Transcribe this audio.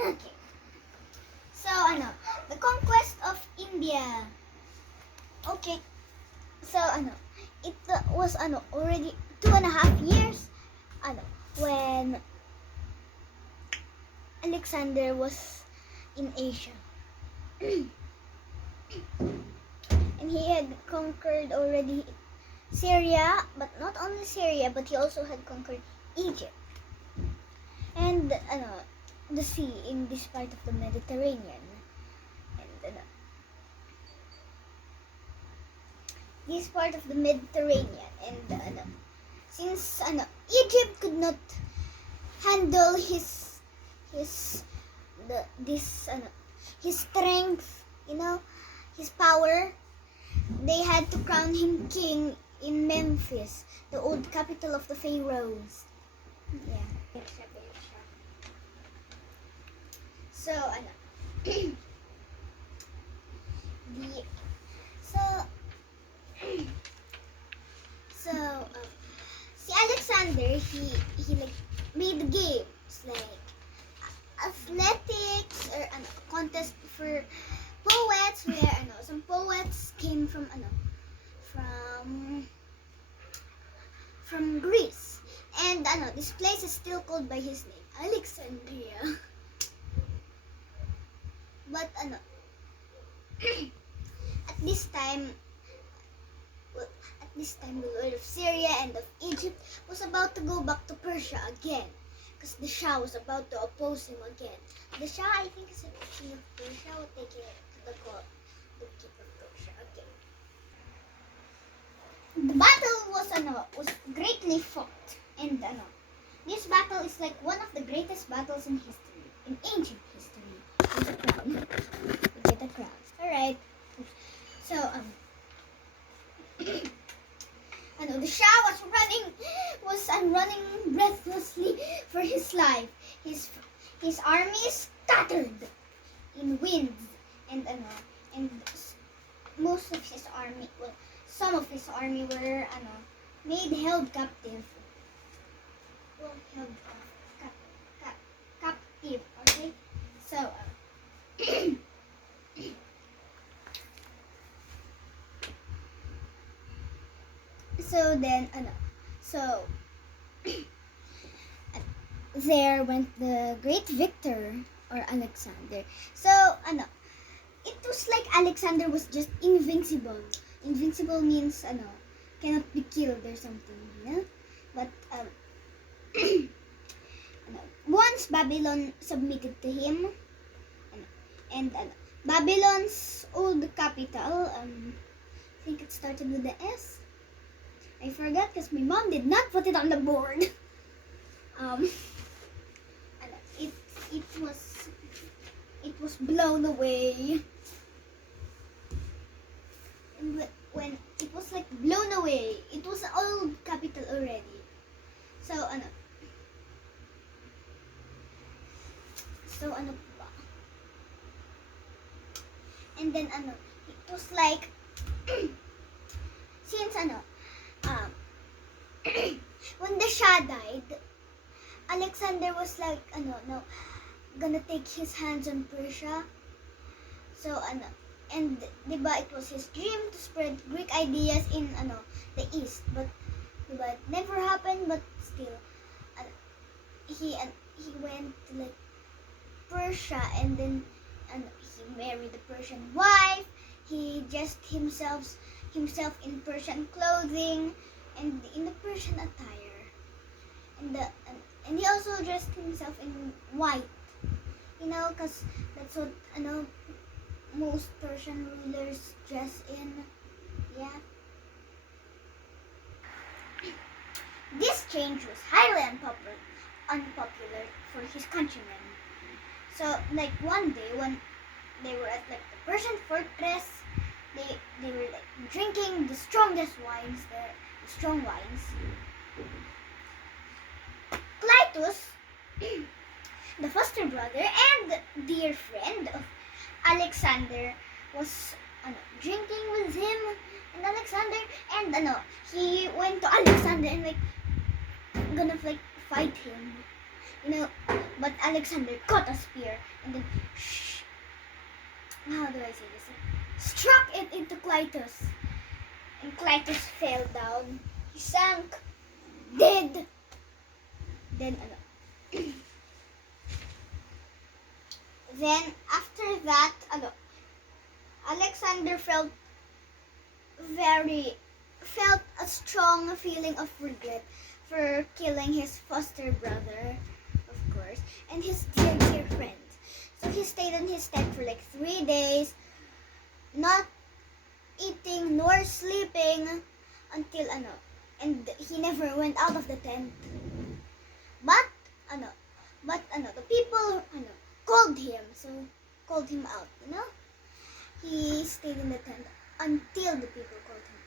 Okay. So, the conquest of India. Okay. So, it was, already 2.5 years, when Alexander was in Asia. And he had conquered already Syria, but not only Syria, but he also had conquered Egypt. And, the sea in this part of the Mediterranean. And, this part of the Mediterranean. And, since, Egypt could not handle his strength, his power, they had to crown him king in Memphis, the old capital of the pharaohs. Yeah. So, si Alexander, he like made games like athletics or a contest for poets, where some poets came from Greece, and this place is still called by his name, Alexandria. But at this time the lord of Syria and of Egypt was about to go back to Persia again, because the Shah was about to oppose him again. The Shah, I think, is the king of Persia, will take it to the king of Persia. Okay. The battle was greatly fought, and this battle is like one of the greatest battles in history, in ancient history. With a crown. Get a crown. All right. So the Shah was running breathlessly for his life. His army scattered in winds, and most of his army, well, some of his army were held captive. Well, held captive. Okay, so. So then, there went the great victor, or Alexander. So, it was like Alexander was just invincible. Invincible means, cannot be killed or something, But, once Babylon submitted to him, and Babylon's old capital, I think it started with the S. I forgot because my mom did not put it on the board. It was blown away. And when it was like blown away, it was an old capital already. So and then it was like since when the Shah died, Alexander was like gonna take his hands on Persia. So and diba, it was his dream to spread Greek ideas in the East, but diba, it never happened. But still, he went to like Persia, and then he married a Persian wife. He dressed himself in Persian clothing and in the Persian attire, and he also dressed himself in white, because that's what most Persian rulers dress in. Yeah. This change was highly unpopular for his countrymen. So like one day when they were at like the Persian fortress, they were like drinking the strongest wines there, the strong wines. Clytus, the foster brother and dear friend of Alexander, was drinking with him and Alexander, and he went to Alexander and like gonna like fight him. you know, but Alexander caught a spear and then, how do I say this? Struck it into Clytus, and Clytus fell down. He sank, dead. Then, then after that, Alexander felt a strong feeling of regret for killing his foster brother, of course, and his dear friend. So he stayed in his tent for like 3 days, not eating nor sleeping until and he never went out of the tent. But the people called him, so called him out. He stayed in the tent until the people called him